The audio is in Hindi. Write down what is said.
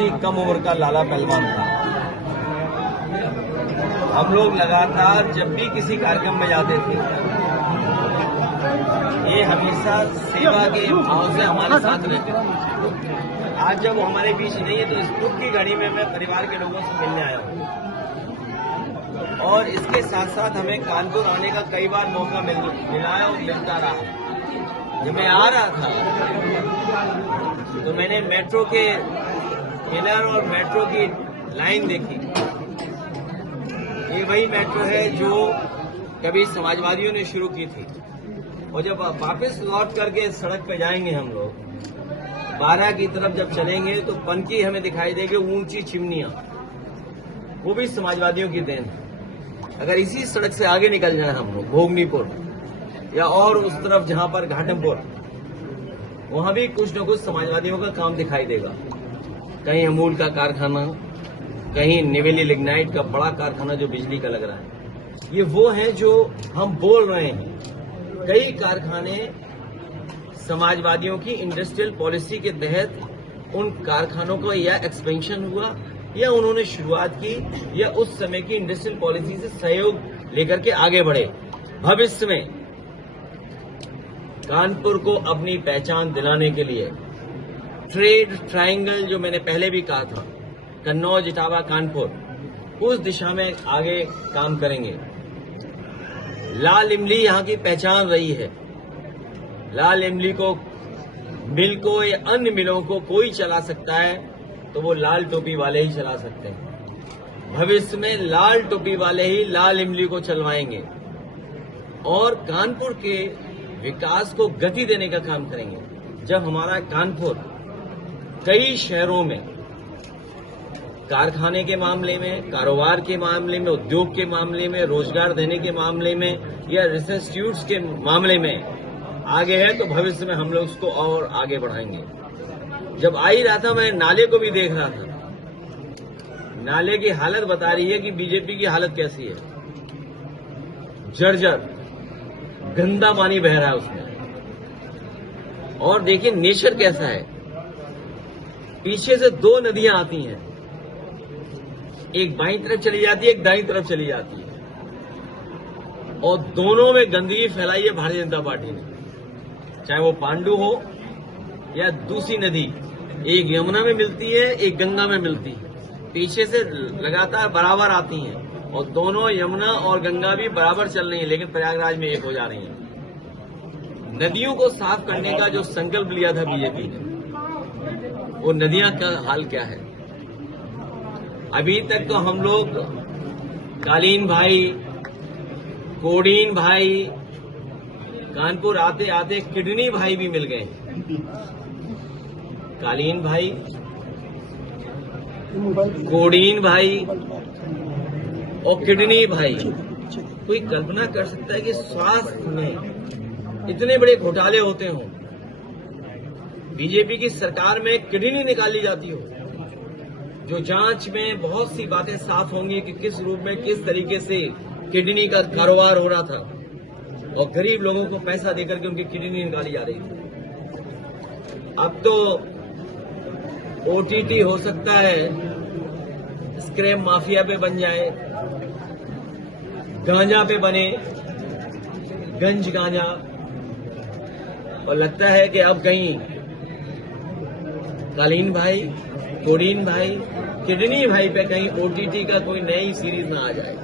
इतनी कम उम्र का लाला पहलवान था। हम लोग लगातार जब भी किसी कार्यक्रम में जाते थे, ये हमेशा सेवा के भाव से हमारे साथ रहते थे। आज जब हमारे बीच नहीं है तो इस दुख की घड़ी में मैं परिवार के लोगों से मिलने आया हूँ। और इसके साथ साथ हमें कानपुर आने का कई बार मौका मिला है और मिलता रहा। जब मैं आ रहा था तो मैंने मेट्रो के पिलर और मेट्रो की लाइन देखी। ये वही मेट्रो है जो कभी समाजवादियों ने शुरू की थी। और जब वापस लौट करके सड़क पे जाएंगे हम लोग, 12 की तरफ जब चलेंगे तो पनकी हमें दिखाई देगी, ऊंची चिमनियां, वो भी समाजवादियों की देन है। अगर इसी सड़क से आगे निकल जाए हम लोग भोगनीपुर या और उस तरफ जहां पर घाटमपुर, वहां भी कुछ न कुछ समाजवादियों का काम दिखाई देगा। कहीं अमूल का कारखाना, कहीं निवेली लिग्नाइट का बड़ा कारखाना जो बिजली का लग रहा है। ये वो है जो हम बोल रहे हैं। कई कारखाने समाजवादियों की इंडस्ट्रियल पॉलिसी के तहत उन कारखानों का या एक्सपेंशन हुआ या उन्होंने शुरुआत की या उस समय की इंडस्ट्रियल पॉलिसी से सहयोग लेकर के आगे बढ़े। भविष्य में कानपुर को अपनी पहचान दिलाने के लिए ट्रेड ट्रायंगल, जो मैंने पहले भी कहा था, कन्नौज, इटावा, कानपुर, उस दिशा में आगे काम करेंगे। लाल इमली यहां की पहचान रही है। लाल इमली को, मिल को या अन्य मिलों को कोई चला सकता है तो वो लाल टोपी वाले ही चला सकते हैं। भविष्य में लाल टोपी वाले ही लाल इमली को चलवाएंगे और कानपुर के विकास को गति देने का काम करेंगे। जब हमारा कानपुर कई शहरों में कारखाने के मामले में, कारोबार के मामले में, उद्योग के मामले में, रोजगार देने के मामले में या रिसर्च इंस्टीट्यूट्स के मामले में आगे है, तो भविष्य में हम लोग उसको और आगे बढ़ाएंगे। जब आ ही रहा था मैं नाले को भी देख रहा था। नाले की हालत बता रही है कि बीजेपी की हालत कैसी है। जर्जर, गंदा पानी बह रहा है उसमें। और देखिए नेचर कैसा है। पीछे से 2 नदियां आती हैं, एक बाईं तरफ चली जाती है, एक दाईं तरफ चली जाती है, और दोनों में गंदगी फैलाई है भारतीय जनता पार्टी ने। चाहे वो पांडु हो या दूसरी नदी, एक यमुना में मिलती है, एक गंगा में मिलती है। पीछे से लगातार बराबर आती हैं और दोनों यमुना और गंगा भी बराबर चल रही हैं, लेकिन प्रयागराज में एक हो जा रही हैं। नदियों को साफ करने का जो संकल्प लिया था बीजेपी ने, वो नदियां का हाल क्या है? अभी तक तो हम लोग कालीन भाई, कोडीन भाई, कानपुर आते आते किडनी भाई भी मिल गए। कालीन भाई, कोडीन भाई और किडनी भाई। कोई कल्पना कर सकता है कि स्वास्थ्य में इतने बड़े घोटाले होते हों? बीजेपी की सरकार में किडनी निकाली जाती हो, जो जांच में बहुत सी बातें साफ होंगी कि किस रूप में, किस तरीके से किडनी का कारोबार हो रहा था और गरीब लोगों को पैसा देकर के उनकी किडनी निकाली जा रही थी। अब तो ओटीटी हो सकता है स्क्रैप माफिया पे बन जाए, गांजा पे बने, गंज गांजा, और लगता है कि अब कहीं कालीन भाई, कोडीन भाई, किडनी भाई पे कहीं ओटीटी का कोई नई सीरीज ना आ जाए।